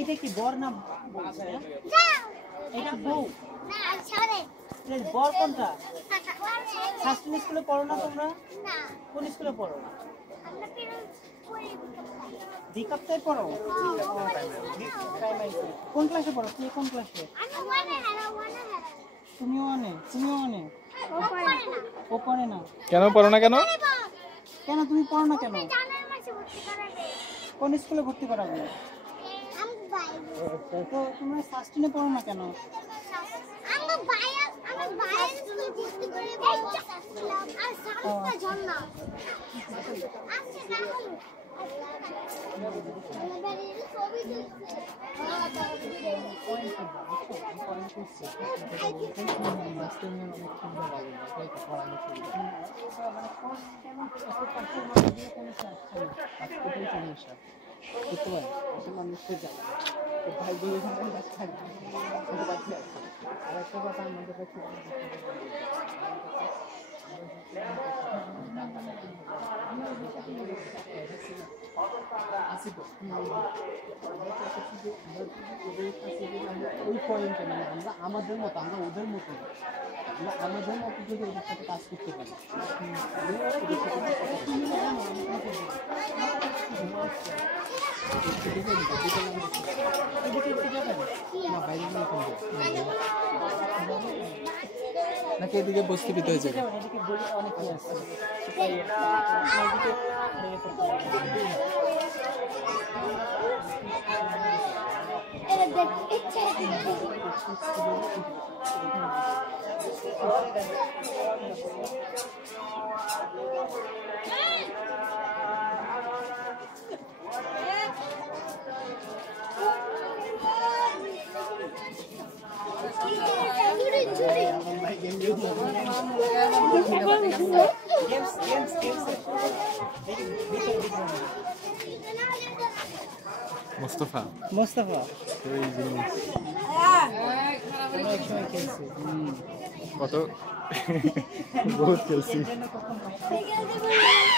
এটা কি বর না এটা বউ? বর কোনটা? শাস্ত্রী স্কুলে পড়ো না তোমরা? কোন স্কুলে পড়ো? বিকাপটাই পড়ো? কোন ক্লাসে পড়ো? তুমি কোন ক্লাসে? তুমিও আনে? ও পড়ে না। কেন পড়ো না? কেন কেন তুমি পড়ো না কেন? কোন স্কুলে ভর্তি করাবে? তো তোমরা শাস্ত্রীনে পড়ো না কেন? ওই পয়েন্টে মানে আমরা আমাদের মতো, আমরা ওদের মতো, আমরা আমাদের মতো যদি ওদের সাথে কাজ করতে পারি। নাকি এদিকে বসতে দিতে হয়েছে? মোস্তফা এই জিনিস একসময় খেলছি, কত বহুত খেলছি।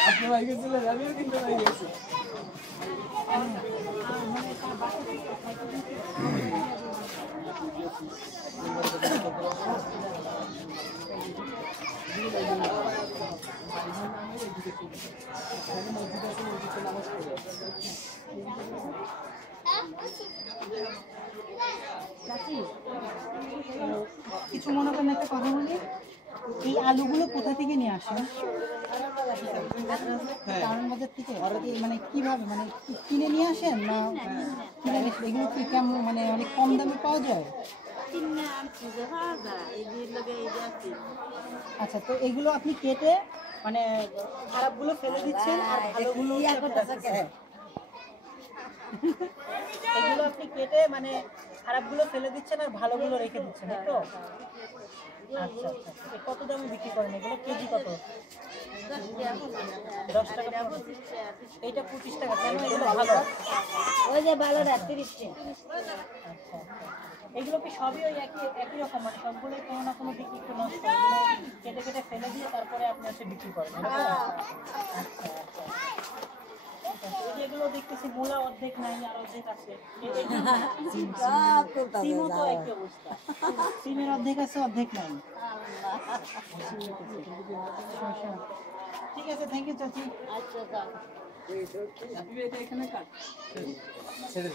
আপনি ভাই গেছিলেন, আমিও কিন্তু ভাই গেছি। কিছু মনে করেন, একটা কথা বলি, এই আলুগুলো কোথা থেকে নিয়ে আসেন? টাউন বাজার থেকে? মানে কিভাবে, মানে কিনে নিয়ে আসেন না কিনে নিয়ে? এগুলো কি কেমন, মানে অনেক কম দামে পাওয়া যায়? আচ্ছা, তো এগুলো আপনি কেটে মানে খারাপগুলো ফেলে দিচ্ছেন আর ভালোগুলো এগুলো আপনি কেটে মানে খারাপগুলো ফেলে দিচ্ছেন আর ভালোগুলো রেখে দিচ্ছেন, তাই তো? আচ্ছা আচ্ছা, কত দামে বিক্রি করেন এগুলো? কেজি কত? 10 টাকা? এইটা 25 টাকা। কেন এগুলো ভালো? ওই যে ভালোটা 30 টাকা। আচ্ছা, এগুলো কি সবই ওই একই রকম, মানে সবগুলোই কোনো না কোনো দিক একটু নষ্ট, এগুলো কেটে কেটে ফেলে দিয়ে তারপরে আপনি হচ্ছে বিক্রি করেন? আচ্ছা আচ্ছা, যেগুলো দেখতেছি মূলা অর্ধেক নাই আর অর্ধেক আছে, সিমও তো একই অবস্থা, সিমের অর্ধেক আছে অর্ধেক নাই। ঠিক আছে, থ্যাংক ইউ চাচি। আচ্ছা, এখানে কাট ছেড়ে